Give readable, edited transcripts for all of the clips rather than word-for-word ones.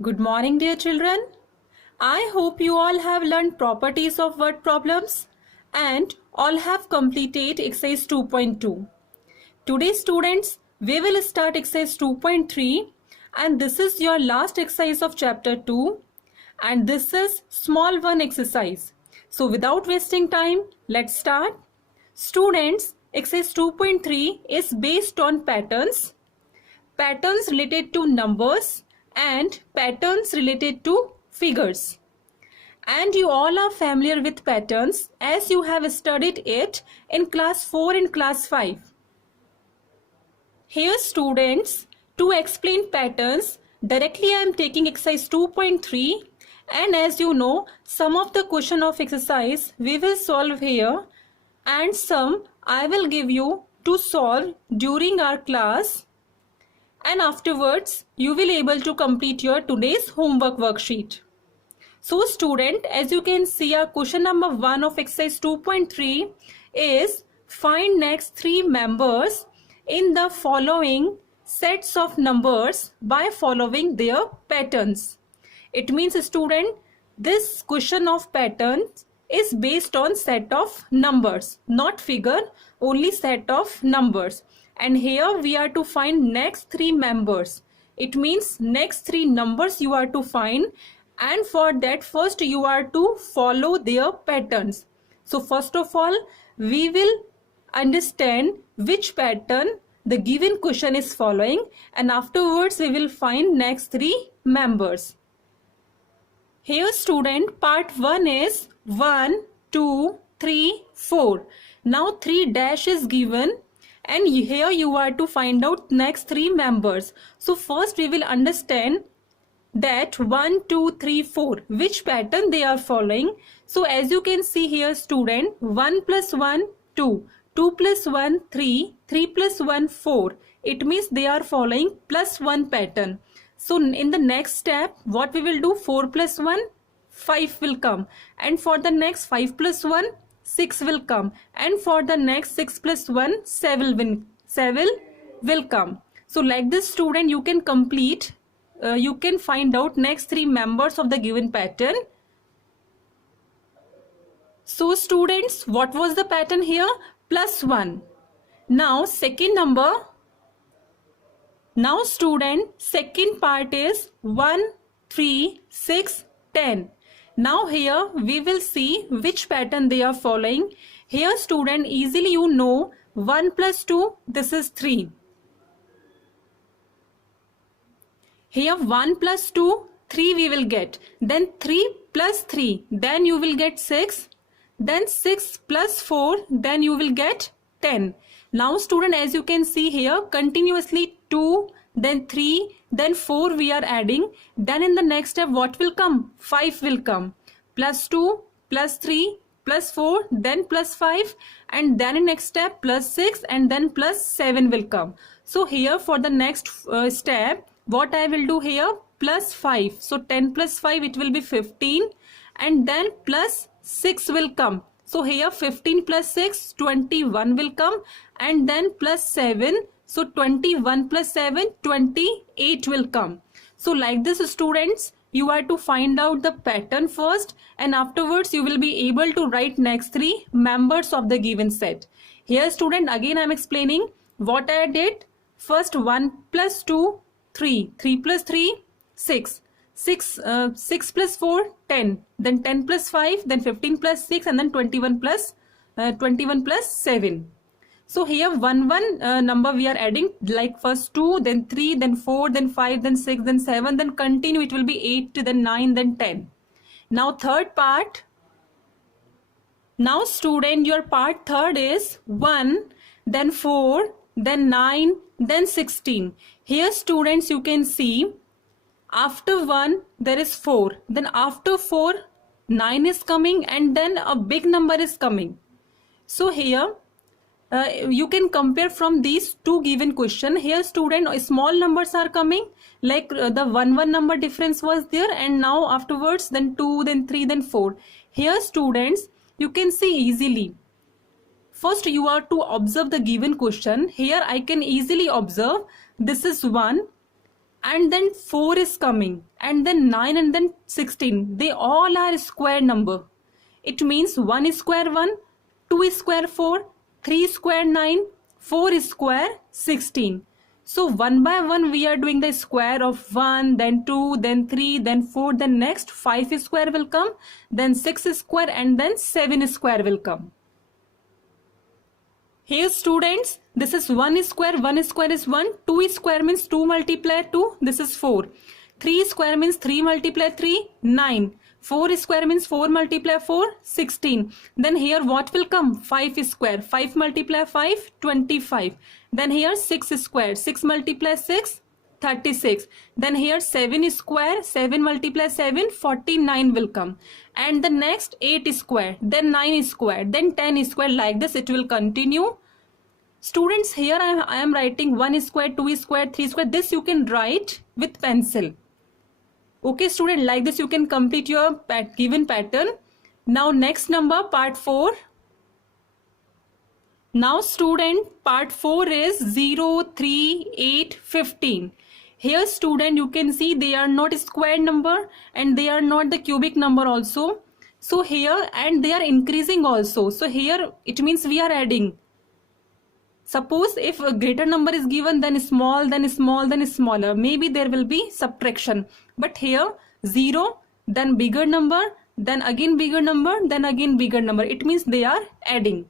Good morning, dear children. I hope you all have learned properties of word problems and all have completed exercise 2.2. Today, students, we will start exercise 2.3 and this is your last exercise of chapter 2 and this is small one exercise. So, without wasting time, let's start. Students, exercise 2.3 is based on patterns related to numbers and patterns related to figures. And you all are familiar with patterns as you have studied it in class 4 and class 5. Here students, to explain patterns, directly I am taking exercise 2.3 and as you know, some of the question of exercise we will solve here and some I will give you to solve during our class. And afterwards you will able to complete your today's homework worksheet. So student, as you can see, our question number 1 of exercise 2.3 is find next 3 members in the following sets of numbers by following their patterns. It means student, this question of patterns is based on set of numbers, not figure, only set of numbers. And here we are to find next 3 members. It means next 3 numbers you are to find, and for that first you are to follow their patterns. So first of all we will understand which pattern the given question is following and afterwards we will find next 3 members. Here student, part 1 is 1, 2, 3, 4. Now 3 dash is given and here you are to find out next 3 members. So first we will understand that 1, 2, 3, 4, which pattern they are following. So as you can see here student, 1 plus 1, 2, 2 plus 1, 3, 3 plus 1, 4. It means they are following plus 1 pattern. So in the next step, what we will do, 4 plus 1, 5 will come. And for the next 5 plus 1, 6 will come. And for the next 6 plus 1, 7 will come. So like this student, you can complete, you can find out next 3 members of the given pattern. So students, what was the pattern here? Plus 1. Now second number. Now student, second part is 1, 3, 6, 10. Now here we will see which pattern they are following. Here student, easily you know 1 plus 2, this is 3. Here 1 plus 2, 3 we will get. Then 3 plus 3, then you will get 6. Then 6 plus 4, then you will get 10. Now student, as you can see here, continuously 2, then 3, then 4 we are adding. Then in the next step what will come? 5 will come. Plus 2, plus 3, plus 4, then plus 5, and then in next step plus 6 and then plus 7 will come. So here for the next step, what I will do here? Plus 5. So 10 plus 5 it will be 15 and then plus 6 will come. So here 15 plus 6, 21 will come and then plus 7. So 21 plus 7, 28 will come. So like this students, you are to find out the pattern first and afterwards you will be able to write next 3 members of the given set. Here student, again I am explaining what I did. First 1 plus 2, 3, 3 plus 3, 6. 6 plus 4, 10, then 10 plus 5, then 15 plus 6 and then 21 plus 7. So here 1 number we are adding, like first 2, then 3, then 4, then 5, then 6, then 7, then continue it will be 8, then 9, then 10. Now third part. Now student, your part third is 1, then 4, then 9, then 16. Here students, you can see after 1 there is 4, then after 4 9 is coming and then a big number is coming. So here you can compare from these two given question. Here student, small numbers are coming, like the 1 number difference was there and now afterwards then 2, then 3, then 4. Here students, you can see easily. First you are to observe the given question. Here I can easily observe this is 1, and then 4 is coming, and then 9 and then 16. They all are square number. It means 1 is square 1, 2 is square 4, 3 is square 9, 4 is square 16. So one by one we are doing the square of 1, then 2, then 3, then 4, then next 5 is square will come, then 6 is square, and then 7 is square will come. Here students, this is 1 is square is 1, 2 is square means 2 multiply 2, this is 4. 3 is square means 3 multiply 3, 9. 4 is square means 4 multiply 4, 16. Then here what will come? 5 is square, 5 multiply 5, 25. Then here 6 is square, 6 multiply 6, 36. Then here 7 is square, 7 multiply 7, 49 will come. And the next 8 is square, then 9 is square, then 10 is square. Like this it will continue. Students, here I am writing 1 is square, 2 is square, 3 is square. This you can write with pencil. Okay student, like this you can complete your given pattern. Now next number, part 4. Now student, part 4 is 0, 3, 8, 15. Here student, you can see they are not square number and they are not the cubic number also. So here, and they are increasing also. So here it means we are adding. Suppose if a greater number is given, then small, then small, then smaller. Maybe there will be subtraction. But here 0, then bigger number, then again bigger number, then again bigger number. It means they are adding.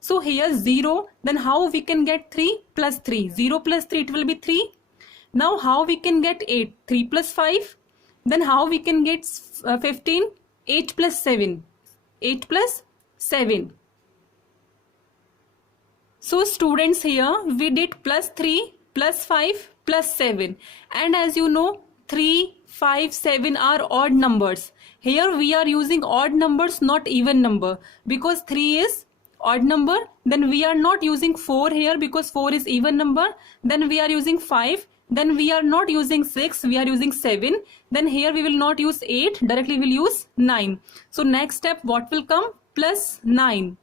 So here 0, then how we can get 3 plus 3? 0 plus 3, it will be 3. Now how we can get 8? 3 plus 5. Then how we can get 15? 8 plus 7. 8 plus 7. So students, here we did plus 3, plus 5, plus 7. And as you know, 3, 5, 7 are odd numbers. Here we are using odd numbers, not even number. Because 3 is odd number. Then we are not using 4 here because 4 is even number. Then we are using 5. Then we are not using 6. We are using 7. Then here we will not use 8. Directly we will use 9. So next step, what will come? Plus 9.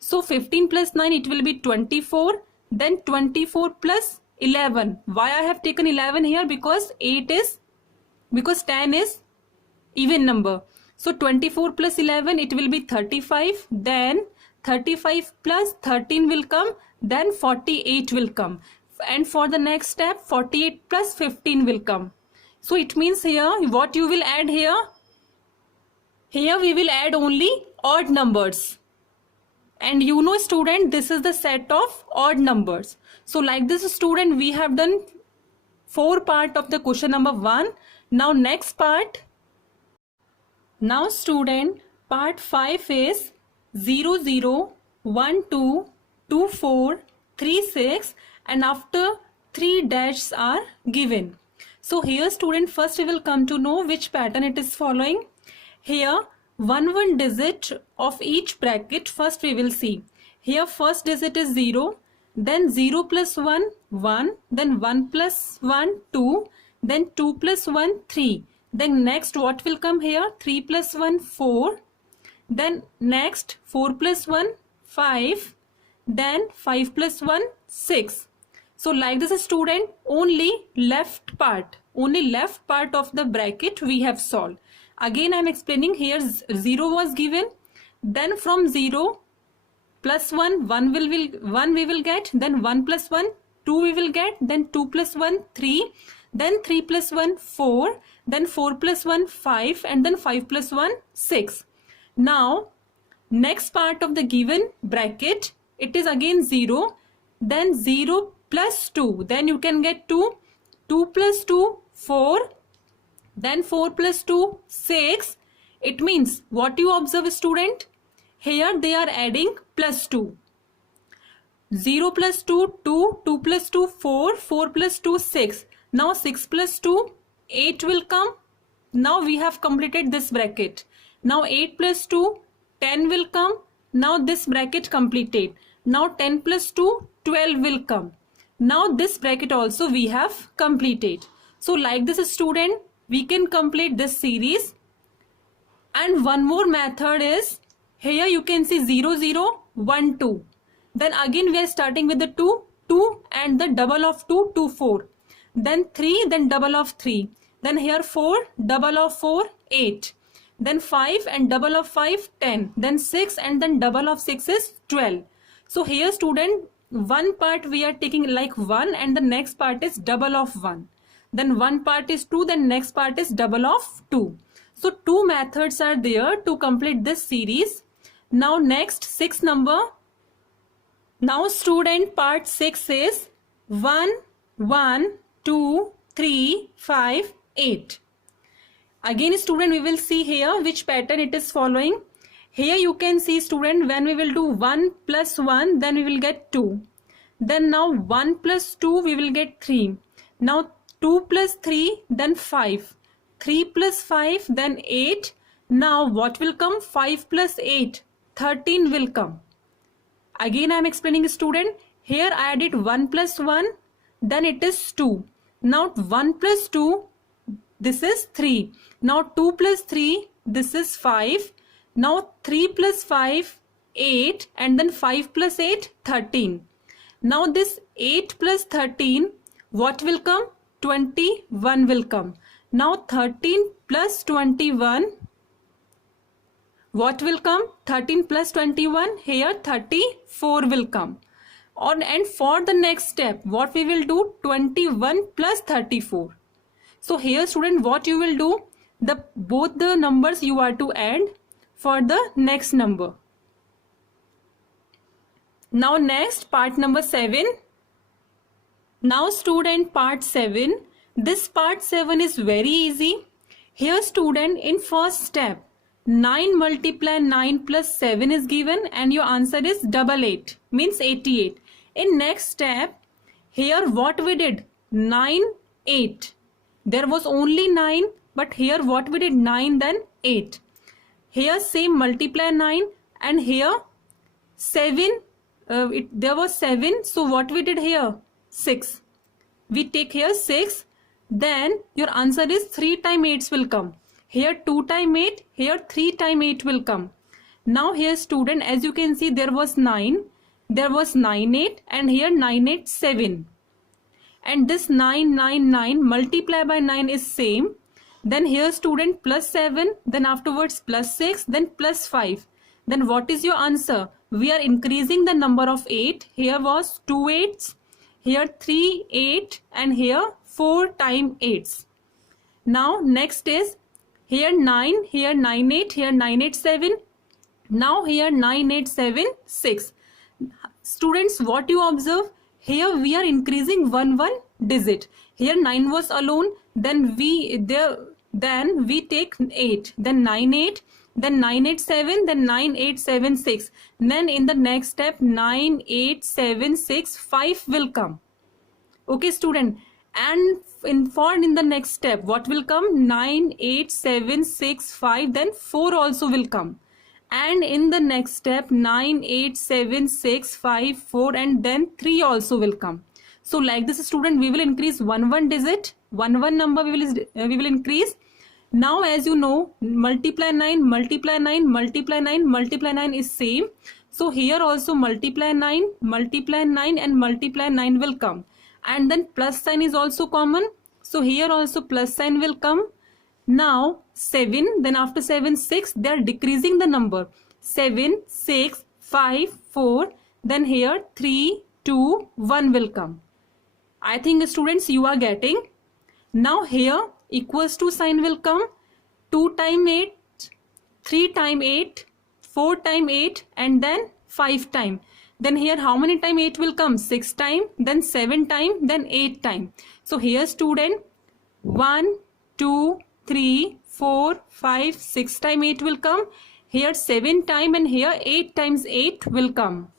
So 15 plus 9, it will be 24. Then 24 plus 11. Why I have taken 11 here? Because 10 is even number. So 24 plus 11, it will be 35. Then 35 plus 13 will come. Then 48 will come. And for the next step, 48 plus 15 will come. So it means here, what you will add here? Here we will add only odd numbers. And you know student, this is the set of odd numbers. So like this student, we have done 4 part of the question number 1. Now next part. Now student, part 5 is 0, 0, 1, 2, 2, 4, 3, 6, and after 3 dashes are given. So here student, first we will come to know which pattern it is following. Here 1 digit of each bracket first we will see. Here first digit is 0, then 0 plus 1, 1, then 1 plus 1, 2, then 2 plus 1, 3. Then next what will come here? 3 plus 1, 4. Then next 4 plus 1, 5. Then 5 plus 1, 6. So like this student, only left part of the bracket we have solved. Again I am explaining, here 0 was given. Then from 0 plus 1, 1 we will get. Then 1 plus 1, 2 we will get. Then 2 plus 1, 3. Then 3 plus 1, 4. Then 4 plus 1, 5. And then 5 plus 1, 6. Now next part of the given bracket, it is again 0. Then 0 plus 2. Then you can get 2. 2 plus 2, 4. Then 4 plus 2, 6. It means what you observe student? Here they are adding plus 2. 0 plus 2, 2. 2 plus 2, 4. 4 plus 2, 6. Now 6 plus 2, 8 will come. Now we have completed this bracket. Now 8 plus 2, 10 will come. Now this bracket completed. Now 10 plus 2, 12 will come. Now this bracket also we have completed. So like this student, we can complete this series. And one more method is, here you can see 0, 0, 1, 2. Then again we are starting with the 2, 2 and the double of 2, 2, 4. then 3, then double of 3, then here 4, double of 4, 8, then 5 and double of 5, 10, then 6 and then double of 6 is 12. So here student, one part we are taking like 1 and the next part is double of 1. Then one part is 2, then next part is double of 2. So two methods are there to complete this series. Now next 6 number. Now student, part 6 is 1, 1, 2, 3, 5, 8. Again student, we will see here which pattern it is following. Here you can see student, when we will do 1 plus 1, then we will get 2. Then now 1 plus 2, we will get 3. Now 2 plus 3, then 5. 3 plus 5, then 8. Now what will come? 5 plus 8, 13 will come. Again I am explaining student, here I added 1 plus 1, then it is 2. Now 1 plus 2, this is 3. Now 2 plus 3, this is 5. Now 3 plus 5, 8, and then 5 plus 8, 13. Now this 8 plus 13, what will come? 21 will come. Now 13 plus 21, what will come? 13 plus 21, here 34 will come. And for the next step, what we will do? 21 plus 34. So here student, what you will do? Both the numbers you are to add for the next number. Now next, part number 7. Now student, part 7. This part 7 is very easy. Here student, in first step, 9 multiply 9 plus 7 is given and your answer is 88, means 88. In next step, here what we did? 9, 8. There was only 9, but here what we did? 9, then 8. Here same multiply 9 and here 7. There was 7. So what we did here? 6. We take here 6. Then your answer is 3 times 8 will come. Here 2 times 8, here 3 times 8 will come. Now here student, as you can see, there was 9, there was 9, 8, and here 9, 8, 7. And this 9, 9, 9 multiply by 9 is same. Then here student, plus 7, then afterwards plus 6, then plus 5. Then what is your answer? We are increasing the number of 8. Here was 2 8s, here 3 8, and here 4 times 8s. Now next is here 9, here 9 8, here 9 8 7. Now here 9 8 7 6. Students, what you observe? Here we are increasing one digit. Here 9 was alone. Then we take 8. Then 9 8. Then 9 8 7. Then 9 8 7 6. Then in the next step 9 8 7 6 5 will come. Okay student. And in the next step, what will come? 9, 8, 7, 6, 5, then 4 also will come. And in the next step, 9, 8, 7, 6, 5, 4, and then 3 also will come. So like this student, we will increase one digit, one number we will increase. Now as you know, multiply 9, multiply 9, multiply 9, multiply 9 is same. So here also multiply 9, and multiply 9 will come. And then plus sign is also common. So here also plus sign will come. Now 7, then after 7, 6, they are decreasing the number. 7, 6, 5, 4, then here 3, 2, 1 will come. I think students you are getting. Now here equals to sign will come. 2 times 8, 3 times 8, 4 times 8, and then 5 times. Then here how many times 8 will come? 6 times, then 7 times, then 8 times. So here student, 1, 2, 3, 4, 5, 6 times 8 will come. Here 7 times and here 8 times 8 will come.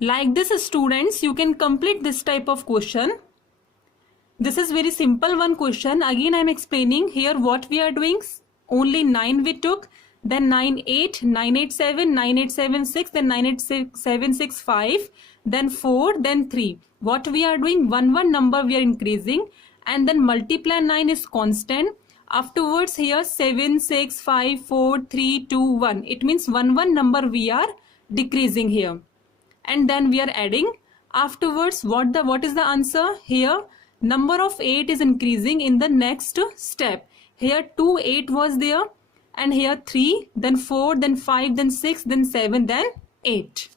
Like this students, you can complete this type of question. This is very simple one question. Again I am explaining here what we are doing. Only 9 we took. Then 9 8, 9 8 7, 9 8 7 6, then 9 8 7 6 5, then 4, then 3. What we are doing? One number we are increasing, and then multiply 9 is constant. Afterwards here 7 6 5 4 3 2 1. It means one number we are decreasing here, and then we are adding. Afterwards what is the answer? Here number of 8 is increasing in the next step. Here 2 8 was there, and here 3, then 4, then 5, then 6, then 7, then 8.